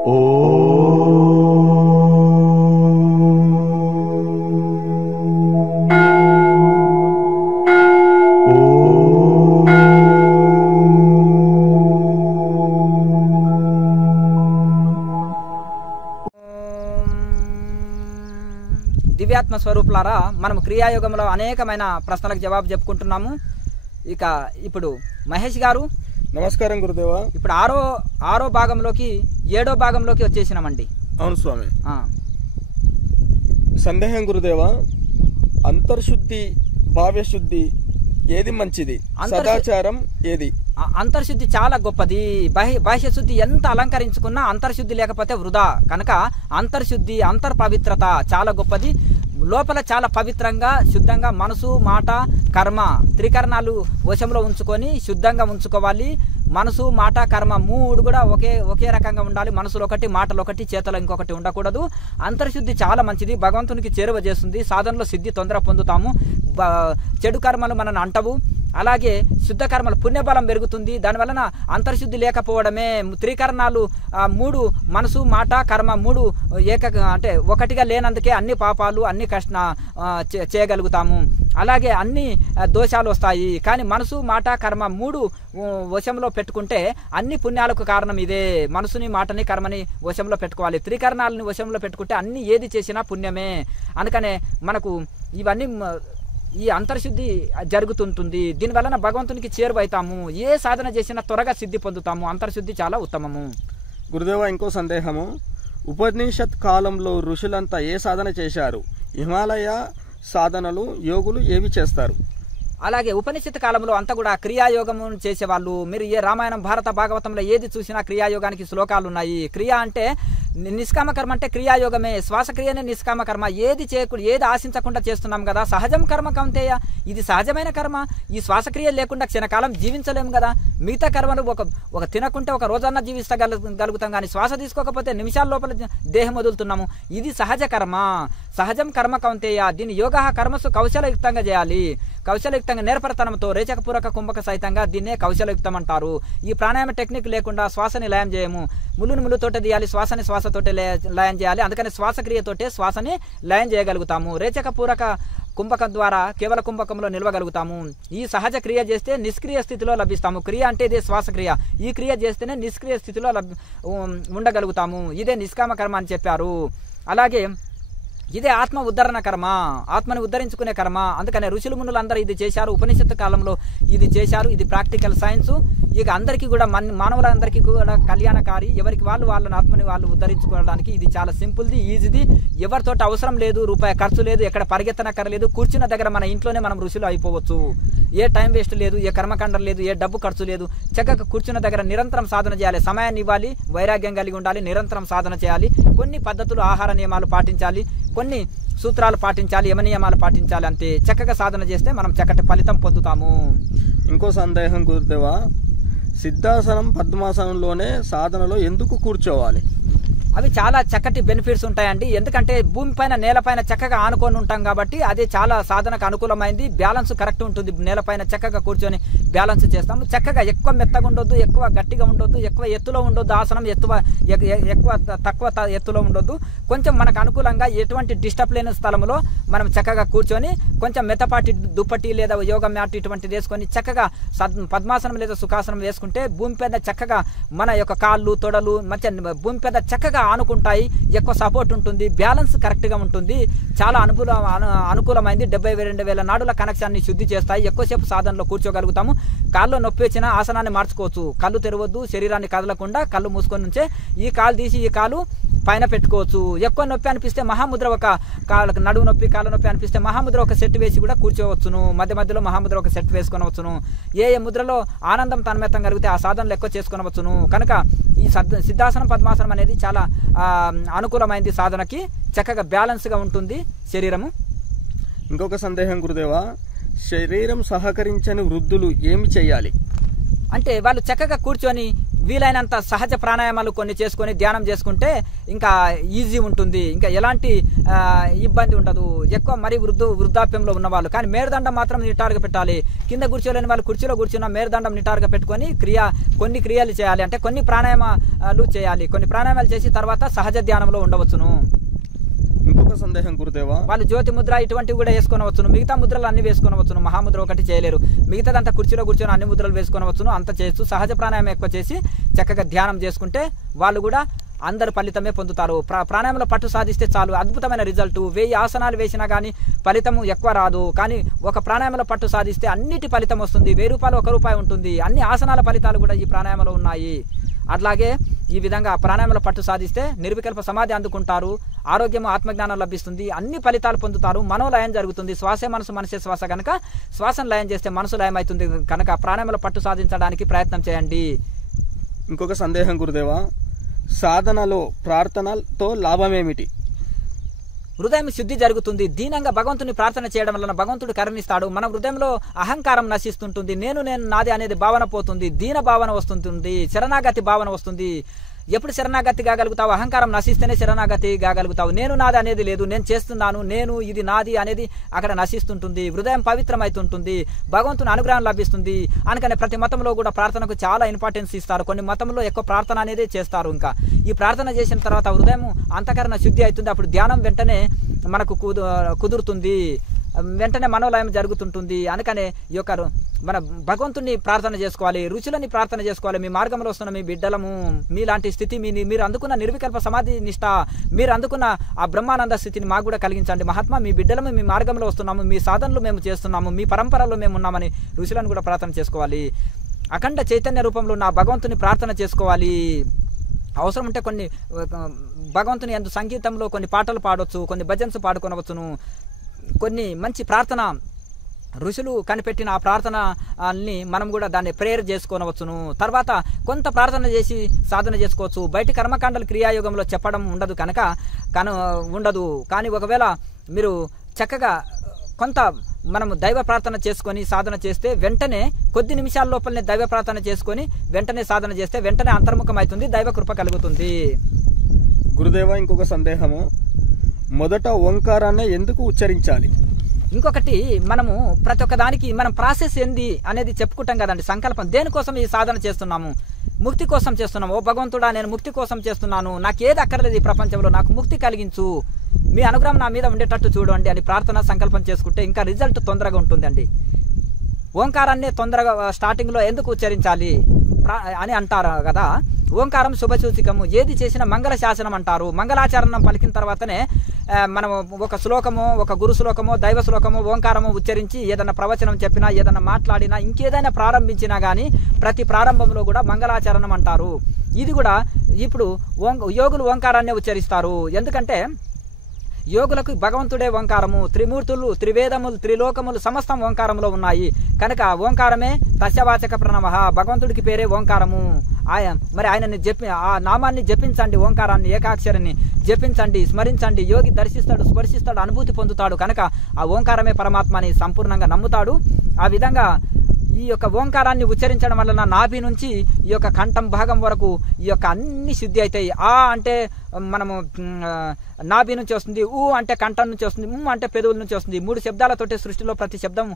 దివ్యాత్మ స్వరూపులారా, మనం క్రియాయోగంలో అనేకమైన ప్రశ్నలకు జవాబు చెప్పుకుంటున్నాము. ఇక ఇప్పుడు మహేష్ గారు నమస్కారం గురుదేవ. ఇప్పుడు ఆరో భాగంలోకి 7వ భాగంలోకి వచ్చేసినామండి. అవును స్వామి. సందేహం గురుదేవ, అంతర్శుద్ధి భావ్యశుద్ధి ఏది మంచిది? సదాచారం ఏది? అంతర్శుద్ధి చాలా గొప్పది. బాహ్యశుద్ధి ఎంత అలంకరించుకున్నా అంతర్శుద్ధి లేకపోతే వృధా. కనుక అంతర్శుద్ధి, అంతర్పవిత్రత చాలా గొప్పది. లోపల చాలా పవిత్రంగా శుద్ధంగా మనసు మాట కర్మ త్రికరణాలు వశంలో ఉంచుకొని శుద్ధంగా ఉంచుకోవాలి. మనసు మాట కర్మ 3 కూడా ఒకే రకంగా ఉండాలి. మనసులో ఒకటి, మాటలు ఒకటి, చేతలు ఇంకొకటి ఉండకూడదు. అంతర్శుద్ధి చాలా మంచిది, భగవంతునికి చేరువ చేస్తుంది. సాధనలో సిద్ధి తొందర పొందుతాము. చెడు కర్మలు మనల్ని అంటవు. అలాగే శుద్ధ కర్మలు పుణ్యబలం పెరుగుతుంది. దానివలన అంతర్శుద్ధి లేకపోవడమే త్రికరణాలు 3 మనసు మాట కర్మ 3 అంటే ఒకటిగా లేనందుకే అన్ని పాపాలు అన్ని చేయగలుగుతాము. అలాగే అన్ని దోషాలు వస్తాయి. కానీ మనసు మాట కర్మ 3 వశంలో పెట్టుకుంటే అన్ని పుణ్యాలకు కారణం ఇదే. మనసుని మాటని కర్మని వశంలో పెట్టుకోవాలి. త్రికరణాలని వశంలో పెట్టుకుంటే అన్ని ఏది చేసినా పుణ్యమే. అందుకనే మనకు ఇవన్నీ ఈ అంతర్శుద్ధి జరుగుతుంటుంది. దీనివలన భగవంతునికి చేరువైతాము. ఏ సాధన చేసినా త్వరగా సిద్ధి పొందుతాము. అంతర్శుద్ధి చాలా ఉత్తమము. గురుదేవ, ఇంకో సందేహము. ఉపనిషత్ కాలంలో ఋషులంతా ఏ సాధన చేశారు? హిమాలయ సాధనలు యోగులు ఏవి చేస్తారు? అలాగే ఉపనిషత్ కాలంలో అంతా కూడా క్రియాయోగము చేసేవాళ్ళు. మీరు ఏ రామాయణం భారత భాగవతంలో ఏది చూసినా క్రియాయోగానికి శ్లోకాలు ఉన్నాయి. క్రియ అంటే నిష్కామ కర్మ అంటే క్రియాయోగమే. శ్వాసక్రియనే నిష్కామ కర్మ. ఏది చేయకుండా ఏది ఆశించకుండా చేస్తున్నాం కదా. సహజం కర్మ కౌంతేయ, ఇది సహజమైన కర్మ. ఈ శ్వాసక్రియ లేకుండా క్షణకాలం జీవించలేము కదా. మిగతా కర్మలు ఒక తినకుంటే ఒక రోజన్నా జీవిస్తగలుగుతాం, కానీ శ్వాస తీసుకోకపోతే నిమిషాల లోపల దేహం వదులుతున్నాము. ఇది సహజ కర్మ, సహజం కర్మ కౌంతేయ. దీని యోగ కర్మసు కౌశలయుక్తంగా చేయాలి. కౌశలయుక్తంగా నేర్పరతనంతో రేచకపూరక కుంభక సహితంగా దీన్నే కౌశలయుక్తం అంటారు. ఈ ప్రాణాయామ టెక్నిక్ లేకుండా శ్వాసని లయం చేయము. ముళ్ళుని ముళ్ళుతోటే తీయాలి, శ్వాసని శ్వాసతోటే లయం చేయాలి. అందుకని శ్వాసక్రియతోటే శ్వాసని లయం చేయగలుగుతాము. రేచకపూరక కుంభకం ద్వారా కేవల కుంభకంలో నిలవగలుగుతాము. ఈ సహజ క్రియ చేస్తే నిష్క్రియ స్థితిలో లభిస్తాము. క్రియ అంటే ఇదే శ్వాసక్రియ. ఈ క్రియ చేస్తేనే నిష్క్రియ స్థితిలో ఉండగలుగుతాము. ఇదే నిష్కామ కర్మ అని చెప్పారు. అలాగే ఇదే ఆత్మ ఉద్ధరణ కర్మ, ఆత్మని ఉద్ధరించుకునే కర్మ. అందుకనే ఋషులు మునులు అందరూ ఇది చేశారు. ఉపనిషత్తు కాలంలో ఇది చేశారు. ఇది ప్రాక్టికల్ సైన్స్. ఇక అందరికీ కూడా మానవులందరికీ కూడా కళ్యాణకారి. ఎవరికి వాళ్ళని ఆత్మని వాళ్ళు ఉద్ధరించుకోవడానికి ఇది చాలా సింపుల్ది, ఈజీది. ఎవరితోటి అవసరం లేదు, రూపాయి ఖర్చు లేదు, ఎక్కడ పరిగెత్తనక్కర్లేదు. కూర్చున్న దగ్గర మన ఇంట్లోనే మనం ఋషులు అయిపోవచ్చు. ఏ టైం వేస్ట్ లేదు, ఏ కర్మకాండం లేదు, ఏ డబ్బు ఖర్చు లేదు. చక్కగా కూర్చున్న దగ్గర నిరంతరం సాధన చేయాలి. సమయాన్ని ఇవ్వాలి, వైరాగ్యం కలిగి ఉండాలి, నిరంతరం సాధన చేయాలి. కొన్ని పద్ధతులు ఆహార నియమాలు పాటించాలి, కొన్ని సూత్రాలు పాటించాలి, యమ నియమాలు పాటించాలి. అంతే. చక్కగా సాధన చేస్తే మనం చక్కటి ఫలితం పొందుతాము. ఇంకో సందేహం గురుదేవా, సిద్ధాసనం పద్మాసనంలోనే సాధనలో ఎందుకు కూర్చోవాలి? అవి చాలా చక్కటి బెనిఫిట్స్ ఉంటాయండి. ఎందుకంటే భూమిపైన నేలపైన చక్కగా ఆనుకొని ఉంటాం కాబట్టి అది చాలా సాధనకు అనుకూలమైంది. బ్యాలెన్స్ కరెక్ట్ ఉంటుంది. నేలపైన చక్కగా కూర్చొని బ్యాలెన్స్ చేస్తాము. చక్కగా ఎక్కువ మెత్తగా ఉండొద్దు, ఎక్కువ గట్టిగా ఉండొద్దు, ఎక్కువ ఎత్తులో ఉండొద్దు. ఆసనం ఎక్కువ తక్కువ ఎత్తులో ఉండొద్దు. కొంచెం మనకు అనుకూలంగా ఎటువంటి డిస్టర్బ్ లేని స్థలంలో మనం చక్కగా కూర్చొని కొంచెం మెత్తపాటి దుప్పటి లేదా యోగ మ్యాట్ ఇటువంటిది వేసుకొని చక్కగా పద్మాసనం లేదా సుఖాసనం వేసుకుంటే భూమి పైన చక్కగా మన యొక్క కాళ్ళు తొడలు మంచిగా భూమి పైన చక్కగా ఆనుకుంటాయి. ఎక్కువ సపోర్ట్ ఉంటుంది, బ్యాలెన్స్ కరెక్ట్గా ఉంటుంది. చాలా అనుకూలమైంది. 72,000 నాడుల కనెక్షన్ని శుద్ధి చేస్తాయి. ఎక్కువసేపు సాధనలో కూర్చోగలుగుతాము. కాళ్ళు నొప్పి వచ్చిన ఆసనాన్ని మార్చుకోవచ్చు. కళ్ళు తెరవద్దు, శరీరాన్ని కదలకుండా కళ్ళు మూసుకొని నుంచే ఈ కాలు తీసి ఈ కాలు పైన పెట్టుకోవచ్చు. ఎక్కువ నొప్పి అనిపిస్తే మహాముద్ర ఒక నడువు నొప్పి కాళ్ళ నొప్పి అనిపిస్తే మహాముద్ర ఒక సెట్ వేసి కూడా కూర్చోవచ్చును. మధ్య మధ్యలో మహాముద్ర ఒక సెట్ వేసుకొనవచ్చును. ఏ ముద్రలో ఆనందం తన్మయత్వం కలిగితే ఆ సాధనలు ఎక్కువ చేసుకొనవచ్చును. కనుక ఈ సిద్ధాసనం పద్మాసనం అనేది చాలా అనుకూలమైంది సాధనకి. చక్కగా బ్యాలెన్స్గా ఉంటుంది శరీరము. ఇంకొక సందేహం గురుదేవా, శరీరం సహకరించని వృద్ధులు ఏమి చేయాలి? అంటే వాళ్ళు చక్కగా కూర్చొని వీలైనంత సహజ ప్రాణాయామాలు కొన్ని చేసుకొని ధ్యానం చేసుకుంటే ఇంకా ఈజీ ఉంటుంది, ఇంకా ఎలాంటి ఇబ్బంది ఉండదు. ఎక్కువ మరి వృద్ధాప్యంలో ఉన్నవాళ్ళు కానీ మేరుదండం మాత్రం నిటారుగా పెట్టాలి. కింద కూర్చోలేని వాళ్ళు కుర్చీలో కూర్చున్న మేరుదండం నిటారుగా పెట్టుకొని కొన్ని క్రియలు చేయాలి, అంటే కొన్ని ప్రాణాయామాలు చేయాలి. కొన్ని ప్రాణాయామాలు చేసి తర్వాత సహజ ధ్యానంలో ఉండవచ్చును. ఇంకొక సందేహం గురుదేవా, వాళ్ళు జ్యోతి ముద్ర ఇటువంటివి కూడా వేసుకోనవచ్చును. మిగతా ముద్రలు అన్ని వేసుకోనవచ్చును. మహాముద్ర ఒకటి చేయలేరు, మిగతాదంతా కుర్చీలో కూర్చొని అన్ని ముద్రలు వేసుకోనవచ్చును. అంత చేయొచ్చు. సహజ ప్రాణాయామం ఎక్కువ చేసి చక్కగా ధ్యానం చేసుకుంటే వాళ్ళు కూడా అందరు ఫలితమే పొందుతారు. ప్రాణాయామంలో పట్టు సాధిస్తే చాలు, అద్భుతమైన రిజల్ట్. 1000 ఆసనాలు వేసినా కానీ ఫలితము ఎక్కువ రాదు, కానీ ఒక ప్రాణాయామంలో పట్టు సాధిస్తే అన్నిటి ఫలితం వస్తుంది. 1000 రూపాయలు 1 రూపాయి ఉంటుంది. అన్ని ఆసనాల ఫలితాలు కూడా ఈ ప్రాణాయామంలో ఉన్నాయి. అట్లాగే ఈ విధంగా ప్రాణాయామంలో పట్టు సాధిస్తే నిర్వికల్ప సమాధి అందుకుంటారు, ఆరోగ్యం ఆత్మజ్ఞానం లభిస్తుంది, అన్ని ఫలితాలు పొందుతారు. మనోలయం జరుగుతుంది. శ్వాసే మనసు, మనసే శ్వాస కనుక శ్వాసను లయం చేస్తే మనసు లయం అవుతుంది. కనుక ప్రాణాయామంలో పట్టు సాధించడానికి ప్రయత్నం చేయండి. ఇంకొక సందేహం గురుదేవా, సాధనలో ప్రార్థనతో లాభం ఏమిటి? హృదయం శుద్ధి జరుగుతుంది. దీనంగా భగవంతుని ప్రార్థన చేయడం వలన భగవంతుడు కరుణిస్తాడు. మన హృదయంలో అహంకారం నశిస్తుంటుంది. నేను నాది అనేది భావన పోతుంది. దీన భావన వస్తుంటుంది. శరణాగతి భావన వస్తుంది. ఎప్పుడు శరణాగతి కాగలుగుతావు? అహంకారం నశిస్తేనే శరణాగతి కాగలుగుతావు. నేను నాది అనేది లేదు, నేను చేస్తున్నాను, నేను ఇది నాది అనేది అక్కడ నశిస్తుంటుంది. హృదయం పవిత్రమైతుంటుంది. భగవంతుని అనుగ్రహం లభిస్తుంది. అందుకనే ప్రతి మతంలో కూడా ప్రార్థనకు చాలా ఇంపార్టెన్స్ ఇస్తారు. కొన్ని మతంలో ఎక్కువ ప్రార్థన అనేది చేస్తారు. ఇంకా ఈ ప్రార్థన చేసిన తర్వాత హృదయం అంతఃకరణ శుద్ధి అవుతుంది. అప్పుడు ధ్యానం వెంటనే మనకు కుదురుతుంది, వెంటనే మనోలయం జరుగుతుంటుంది. అందుకనే ఈ యొక్క మన భగవంతుని ప్రార్థన చేసుకోవాలి, రుచులని ప్రార్థన చేసుకోవాలి. మీ మార్గంలో వస్తున్న మీ బిడ్డలము మీలాంటి స్థితి మీరు అందుకున్న నిర్వికల్ప సమాధి నిష్ట, మీరు అందుకున్న ఆ బ్రహ్మానంద స్థితిని మాకు కూడా కలిగించండి. మహాత్మా, మీ బిడ్డలము మీ మార్గంలో వస్తున్నాము, మీ సాధనలు మేము చేస్తున్నాము, మీ పరంపరలో మేము ఉన్నామని రుచులను కూడా ప్రార్థన చేసుకోవాలి. అఖండ చైతన్య రూపంలో ఉన్న భగవంతుని ప్రార్థన చేసుకోవాలి. అవసరం ఉంటే కొన్ని భగవంతుని యందు సంగీతంలో కొన్ని పాటలు పాడవచ్చు, కొన్ని భజన్స్ పాడుకొనవచ్చును. కొన్ని మంచి ప్రార్థన ఋషులు కనిపెట్టిన ఆ ప్రార్థనని మనం కూడా దాన్ని ప్రేయర్ చేసుకోనవచ్చును. తర్వాత కొంత ప్రార్థన చేసి సాధన చేసుకోవచ్చు. బయట కర్మకాండలు క్రియాయోగంలో చెప్పడం ఉండదు కనుక ఉండదు. కానీ ఒకవేళ మీరు చక్కగా కొంత మనము దైవ ప్రార్థన చేసుకొని సాధన చేస్తే వెంటనే కొద్ది నిమిషాల లోపలనే దైవ ప్రార్థన చేసుకొని వెంటనే సాధన చేస్తే వెంటనే అంతర్ముఖం అవుతుంది, దైవ కృప కలుగుతుంది. గురుదేవ, ఇంకొక సందేహము, మొదట ఓంకారాన్ని ఎందుకు ఉచ్చరించాలి? ఇంకొకటి, మనము ప్రతి ఒక్క దానికి మనం ప్రాసెస్ ఏంది అనేది చెప్పుకుంటాం కదండి. సంకల్పం దేనికోసం ఈ సాధన చేస్తున్నాము? ముక్తి కోసం చేస్తున్నాము. ఓ భగవంతుడా, నేను ముక్తి కోసం చేస్తున్నాను, నాకు ఏది అక్కర్లేదు ఈ ప్రపంచంలో, నాకు ముక్తి కలిగించు, మీ అనుగ్రహం నా మీద ఉండేటట్టు చూడండి అని ప్రార్థన సంకల్పం చేసుకుంటే ఇంకా రిజల్ట్ తొందరగా ఉంటుందండి. ఓంకారాన్ని తొందరగా స్టార్టింగ్లో ఎందుకు ఉచ్చరించాలి అని అంటారు కదా. ఓంకారం శుభసూచికము, ఏది చేసినా మంగళ శాసనం అంటారు. మంగళాచరణం పలికిన తర్వాతనే మనం ఒక శ్లోకమో, ఒక గురు శ్లోకమో, దైవ శ్లోకమో, ఓంకారమో ఉచ్చరించి ఏదైనా ప్రవచనం చెప్పినా, ఏదైనా మాట్లాడినా, ఇంకేదైనా ప్రారంభించినా కానీ ప్రతి ప్రారంభంలో కూడా మంగళాచరణం అంటారు. ఇది కూడా ఇప్పుడు యోగులు ఓంకారాన్ని ఉచ్చరిస్తారు. ఎందుకంటే యోగులకు భగవంతుడే ఓంకారము, త్రిమూర్తులు, త్రివేదములు, త్రిలోకములు సమస్తం ఓంకారంలో ఉన్నాయి కనుక ఓంకారమే దశవాచక ప్రణవః, భగవంతుడికి పేరే ఓంకారము. మరి ఆయనని ఆ నామాన్ని జపించండి, ఓంకారాన్ని ఏకాక్షరిని జపించండి, స్మరించండి. యోగి దర్శిస్తాడు, స్పర్శిస్తాడు, అనుభూతి పొందుతాడు కనుక ఆ ఓంకారమే పరమాత్మని సంపూర్ణంగా నమ్ముతాడు. ఆ విధంగా ఈ యొక్క ఓంకారాన్ని ఉచ్చరించడం వలన నాభి నుంచి ఈ యొక్క కంఠం భాగం వరకు ఈ యొక్క అన్ని శుద్ధి అవుతాయి. ఆ అంటే మనము నాభి నుంచి వస్తుంది, ఊ అంటే కంఠం నుంచి వస్తుంది, అంటే పెదవుల నుంచి వస్తుంది. 3 శబ్దాలతోటి సృష్టిలో ప్రతి శబ్దం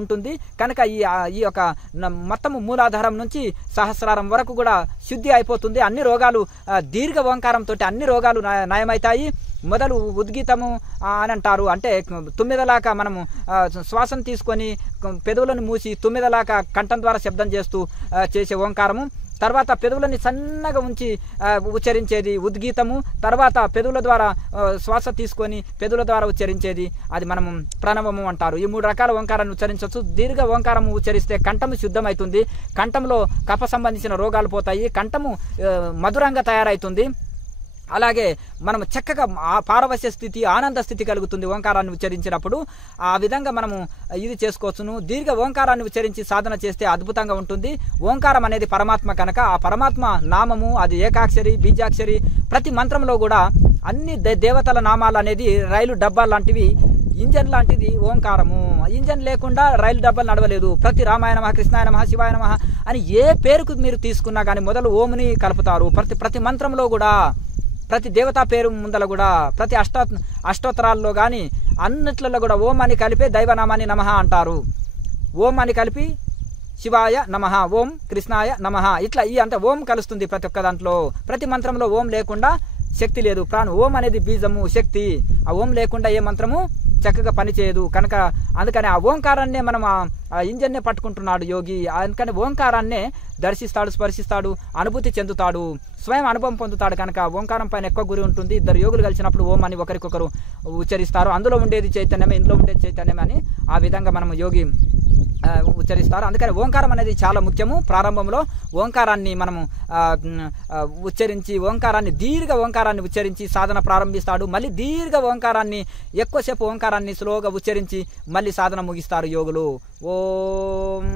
ఉంటుంది కనుక ఈ యొక్క మొత్తము మూలాధారం నుంచి సహస్రారం వరకు కూడా శుద్ధి అయిపోతుంది. అన్ని రోగాలు దీర్ఘ ఓంకారంతో అన్ని రోగాలు నయమవుతాయి. మొదలు ఉద్గీతము అని అంటారు, అంటే 9 మనము శ్వాసం తీసుకొని పెదవులను మూసి 9 కంఠం ద్వారా శబ్దం చేస్తూ చేసే ఓంకారము. తర్వాత పెదవులని సన్నగా ఉంచి ఉచ్చరించేది ఉద్గీతము. తర్వాత పెదవుల ద్వారా శ్వాస తీసుకొని పెదవుల ద్వారా ఉచ్చరించేది అది మనము ప్రణవము అంటారు. ఈ 3 రకాల ఓంకారాన్ని ఉచ్చరించవచ్చు. దీర్ఘ ఓంకారము ఉచ్చరిస్తే కంఠము శుద్ధమవుతుంది, కంఠంలో కఫ సంబంధించిన రోగాలు పోతాయి, కంఠము మధురంగా తయారవుతుంది. అలాగే మనం చక్కగా పారవశ్య స్థితి, ఆనంద స్థితి కలుగుతుంది ఓంకారాన్ని ఉచ్చరించినప్పుడు. ఆ విధంగా మనము ఇది చేసుకోవచ్చును. దీర్ఘ ఓంకారాన్ని ఉచ్చరించి సాధన చేస్తే అద్భుతంగా ఉంటుంది. ఓంకారం అనేది పరమాత్మ కనుక ఆ పరమాత్మ నామము అది ఏకాక్షరి, బీజాక్షరి. ప్రతి మంత్రంలో కూడా అన్ని దేవతల నామాలు అనేది రైలు డబ్బా లాంటివి, ఇంజన్ లాంటిది ఓంకారము. ఇంజన్ లేకుండా రైలు డబ్బాలు నడవలేదు. ప్రతి రామాయ నమః, కృష్ణాయ నమః, శివాయ నమః అని ఏ పేరుకు మీరు తీసుకున్నా కానీ మొదలు ఓంని కలుపుతారు. ప్రతి మంత్రంలో కూడా, ప్రతి దేవతా పేరు ముందల కూడా, ప్రతి అష్టోత్తరాల్లో కానీ అన్నిట్లలో కూడా ఓం అని కలిపి దైవనామాన్ని నమః అంటారు. ఓం అని కలిపి శివాయ నమః, ఓం కృష్ణాయ నమః, ఇట్లా ఈ అంత ఓం కలుస్తుంది ప్రతి ఒక్క దాంట్లో. ప్రతి మంత్రంలో ఓం లేకుండా శక్తి లేదు. ప్రాణం ఓం అనేది బీజము, శక్తి. ఆ ఓం లేకుండా ఏ మంత్రము చక్కగా పనిచేయదు. కనుక అందుకని ఆ ఓంకారాన్నే మనం ఆ ఇంజన్నే పట్టుకుంటున్నాడు యోగి. అందుకని ఓంకారాన్నే దర్శిస్తాడు, స్పర్శిస్తాడు, అనుభూతి చెందుతాడు, స్వయం అనుభవం పొందుతాడు. కనుక ఓంకారం పైన ఎక్కువ గురి ఉంటుంది. ఇద్దరు యోగులు కలిసినప్పుడు ఓం అని ఒకరికొకరు ఉచ్చరిస్తారు. అందులో ఉండేది చైతన్యమే, ఇందులో ఉండేది చైతన్యమే అని ఆ విధంగా మనం యోగి ఉచ్చరిస్తారు. అందుకని ఓంకారం అనేది చాలా ముఖ్యము. ప్రారంభంలో ఓంకారాన్ని మనము ఉచ్చరించి దీర్ఘ ఓంకారాన్ని ఉచ్చరించి సాధన ప్రారంభిస్తాడు. మళ్ళీ దీర్ఘ ఓంకారాన్ని, ఎక్కువసేపు ఓంకారాన్ని స్లోగా ఉచ్చరించి మళ్ళీ సాధన ముగిస్తారు యోగులు. ఓం